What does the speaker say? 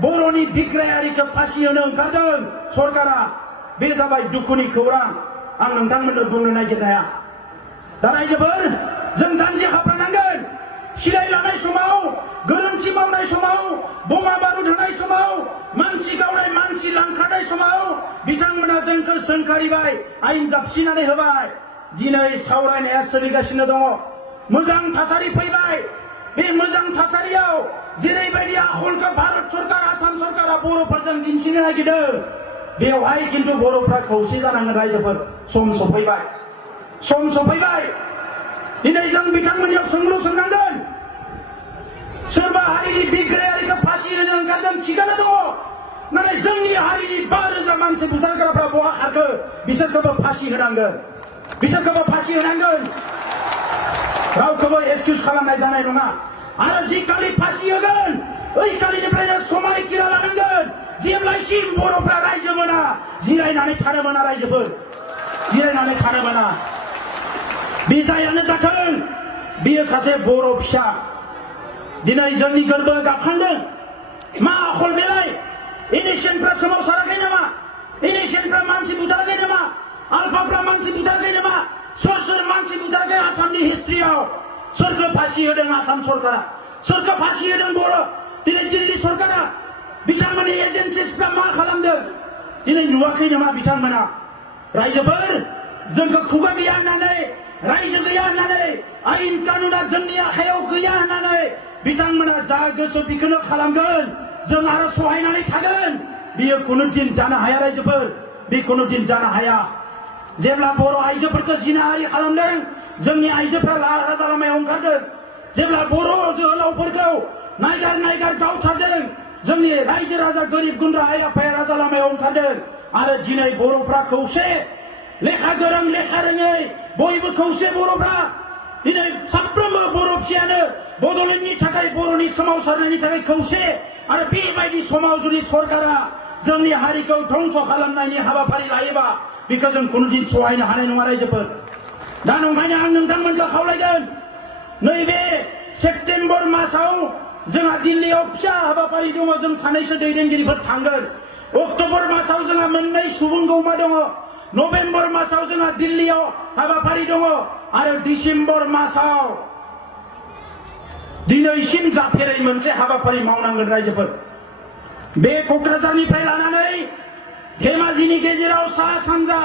बर'नि बिग्रायारिखौ फासि होनो ओंखारदों सरकारा बे जाबाय दुखुनि खौरां आं नोंथांमोननो बुंनो नागिरनाया दा रायजोफोर जों जानजि खाफ्रानांगोन सिलाय लानाय समाव गोरोन्थि मावनाय समाव बमा बारुद होनाय समाव मानसि गावनाय मानसि लांखारनाय समाव बिथांमोना जोंखौ सोंखारिबाय आयेन जाबसिनानै होबाय दिनै सावरायनाया सोलिगासिनो दङ मोजां थासारि फैबाय बे मोजां थासारियाव जेरैबायदि आखलखौ भारत सरकार आसाम सरकारा बर'फोरजों दिन्थिनो नागिरदों बेवहाय खिन्थु बर'फ्रा खौसे जानांगोन रायजोफोर सम सफैबाय दिनै जों बिथांमोननियाव सोंलु सोंनांगोन सोरबा हारिनि बिग्रायारिखौ फासि होनो ओंखारदों थिगानो दङ नाथाय जोंनि हारिनि 5,000 मानसि बुथारग्राफ्रा बहा खारखो बिसोरखौबो फासि होनांगोन रावखौबो एक्सकिउज खालामनाय जानाय नङा आरो जि खालि फासि होगोन ओइ खालिनिफ्रायनो समायखिरा लानांगोन जेब्लासिम बर'फ्रा रायजो मोना जिरायनानै थानो मोना रायजोफोर जिरायनानै थानो मोना बे जायानो जाथों बियो सासे बर' फिसा दिनै जोंनि गोरबो गाबखांदों मा आखल बेलाय इलेक्सनफ्रा सोमावसाराखै नामा इलेक्सनफ्रा मानसि बुथाराखै नामा आलफाफ्रा मानसि बुथाराखै नामा सोर मानसि बुथाराखै आसामनि हिस्ट्रियाव सोरखौ फासि होदों आसाम सरकारा सोरखौ फासि होदों बर' दिनै दिल्ली सरकारा बिथांमोननि एजेन्सिसफ्रा मा खालामदों दिनै नुवाखै नामा बिथांमोना रायजोफोर जोंखौ खुगा गैया होननानै रायजो गैया होननानै आयेन कानुना जोंनि आखायाव गैया होननानै बिथांमोना जा गोसो बेखौनो खालामगोन जों आरो सहायनानै थागोन बियो कुनु दिन जानो हाया रायजोफोर बे कुनु दिन जानो हाया जेब्ला बर' आइजोफोरखौ जिनाहारि खालामदों जोंनि आइजोफ्रा राजा लामायाव ओंखारदों जेब्ला बर' जोहोलावफोरखौ नायगार गावथारदों जोंनि रायजो राजा गोरिब गुन्द्रा आइ आफाया राजा लामायाव ओंखारदों आरो दिनै बर'फ्रा खौसे लेखा गोरों लेखा रोङै बयबो खौसे बर'फ्रा दिनै साफ्रोमबो बर' फिसायानो बड'लेण्डनि थाखाय बर'नि सोमावसारनायनि थाखाय खौसे आरो बेबायदि समाव जुदि सरकारा जोंनि हारिखौ धंस खालामनायनि हाबाफारि लायोबा बेखौ जों कुनुदिन सहायनो हानाय नङा रायजोफोर दा नंखायनो आं नोंथांमोनखौ खावलायगोन नैबे सेप्तेम्बर मासाव जोंहा दिल्लीयाव फिसा हाबाफारि दङ जों सानैसो दैदेनगिरिफोर थांगोन अक्ट'बर मासाव जोंहा मोननै सुबुंगौमा दङ नभेम्बर मासाव जोंहा दिल्लीयाव हाबाफारि दङ आरो डिसेम्बर मासाव दिनैसिम जाफेरै मोनसे हाबाफारि मावनांगोन रायजोफोर बे क'क्राझारनिफ्राय लानानै धेमाजिनि गेजेराव सा सानजा